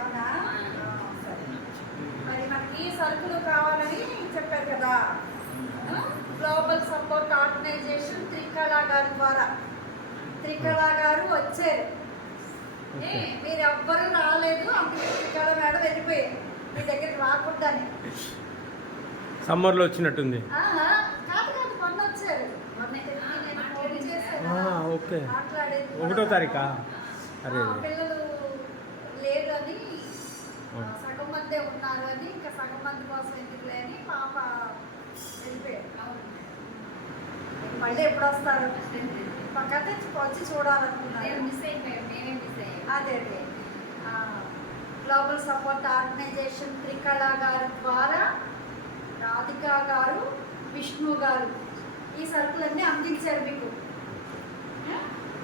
అవునా? సరే. మరి మనకి సరుకులు కావాలని చెప్పారు కదా. గ్లోబల్ సపోర్ట్ ఆర్గనైజేషన్ త్రికళా గారి ద్వారా త్రికళా గారు వచ్చారు. మీరు ఎవ్వరూ రాలేదు, అప్పుడు త్రికళ మేడం వెళ్ళిపోయారు మీ దగ్గరికి రాకుండానే. సమ్మర్లో వచ్చినట్టుంది. కాదు కాదు, మొన్న వచ్చారు. నేను ఫోన్ చేశాను, ఓకే. మాట్లాడేది 1వ తారీఖా? అరే, పిల్లలు లేరు అని, సగం మందే ఉన్నారు అని, ఇంకా సగం మంది కోసం ఎందుకులే అని పాప వెళ్ళిపోయారు. మళ్ళీ ఎప్పుడు వస్తారు? పక్కతే వచ్చి చూడాలనుకున్నారు. అదే అదే గ్లోబల్ సపోర్ట్ ఆర్గనైజేషన్ త్రికళా గారి ద్వారా రాధికా గారు, విష్ణు గారు ఈ సరుకులన్నీ అందించారు మీకు.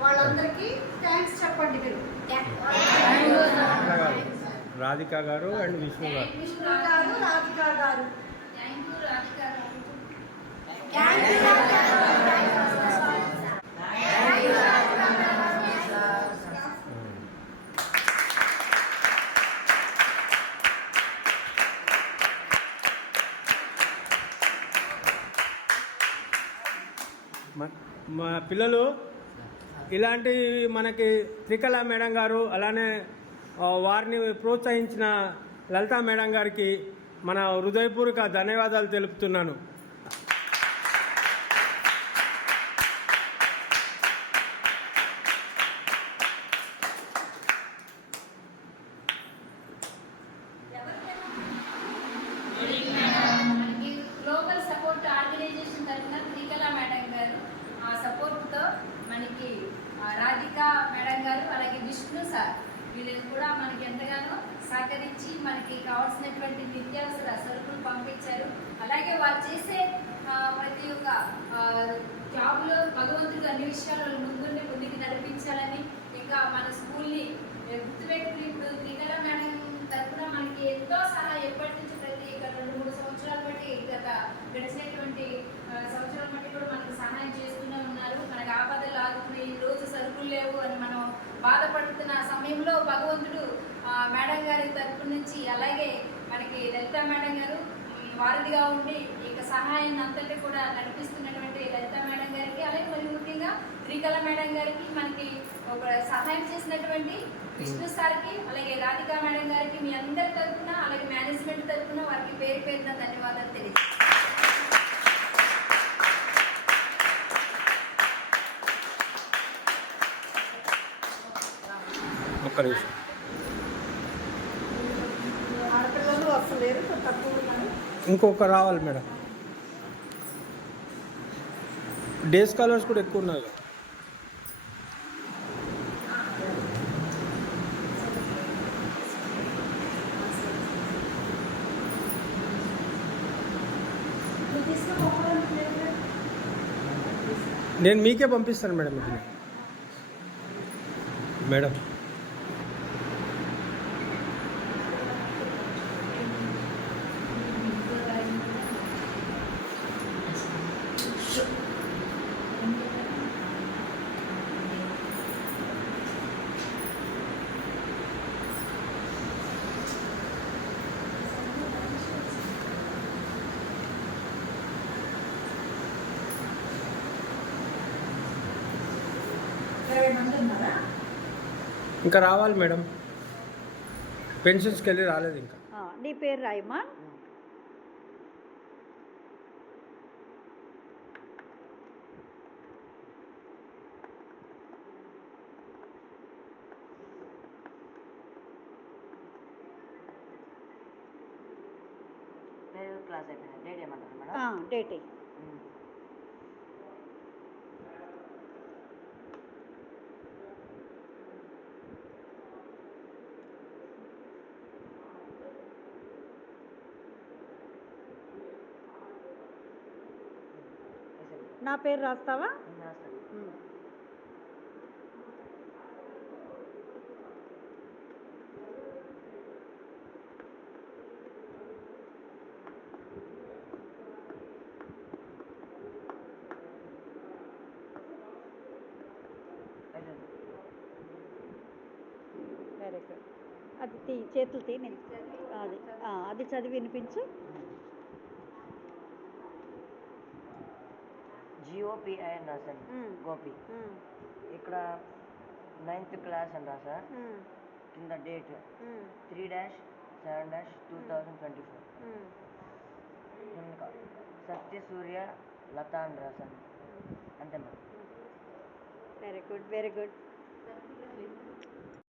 వాళ్ళందరికీ థ్యాంక్స్ చెప్పండి మీరు. రాధికా గారు అండ్ విష్ణు గారు. విష్ణు గారు, రాధికా గారు. మా పిల్లలు ఇలాంటి మనకి త్రికళా మేడం గారు, అలానే వారిని ప్రోత్సహించిన లలితా మేడం గారికి మన హృదయపూర్వక ధన్యవాదాలు తెలుపుతున్నాను. గ్లోబల్ సపోర్ట్ ఆర్గనైజేషన్ తరఫున త్రికళా మేడం గారు ఆ సపోర్ట్తో మనకి రాధికా మేడం గారు, అలాగే విష్ణు సార్ వీళ్ళు కూడా మనకి ఎంతగానో సహకరించి మనకి కావాల్సినటువంటి నిత్యావసర సరుకులు పంపించారు. అలాగే వారు చేసే ప్రతి ఒక్క జాబ్లో భగవంతుడు అన్ని విషయాల్లో ముందుండి ముందుకు నడిపించాలని, ఇంకా మన స్కూల్ని గుర్తుపెట్టుకుని ఇప్పుడు త్రికళా మేడం తరఫున మనకి ఎంతో సహాయం ఎప్పటి నుంచి ప్రతి 2-3 సంవత్సరాల బట్టి గడిచినటువంటి సంవత్సరాల బట్టి కూడా మనకు సహాయం చేస్తూనే ఉన్నారు. మనకు ఆపదలు ఆదుకుని ఈ రోజు సరుకులు లేవు అని మనం బాధపడుతున్న సమయంలో భగవంతుడు మేడం గారి తరఫు నుంచి, అలాగే మనకి లలితా మేడం గారు వారధిగా ఉండి ఇక సహాయాన్ని అంతటి కూడా నడిపిస్తున్నటువంటి లలితా మేడం గారికి, అలాగే మరి ముఖ్యంగా త్రికళా మేడం గారికి, మనకి ఒక సహాయం చేసినటువంటి విష్ణు సార్కి, అలాగే రాధికా మేడం గారికి మీ అందరి తరఫున, అలాగే మేనేజ్మెంట్ తరఫున వారికి పేరు పేరున ధన్యవాదాలు తెలియజేస్తాను. ఒక్క నిమిషం. ఆడపిల్లలు అసలు లేరు, తక్కువ ఉన్నారు. ఇంకొక రావాలి మేడం. డే స్కాలర్స్ కూడా ఎక్కువ ఉన్నారు. నేను మీకే పంపిస్తాను మేడం. ఇది మేడం ఇంకా రావాలి మేడం. పెన్షన్స్కి వెళ్ళి రాలేదు ఇంకా. నీ పేరు రాయమ్మా. క్లాస్ అయిపోయింది. డేట్ ఏమంటారు మేడం? డేట్ నా పేరు రాస్తావా? Very good. అది తీ, చేతులు తీ. నేను అది అది చదివి వినిపించు. GOPI అని రాశాను, గోపి. ఇక్కడ 9th క్లాస్ అని రాసా. కింద డేట్ 3-7-2024. ఇంకా సత్య సూర్య లత అని రాశాను. అంతే madam. Very good, very good.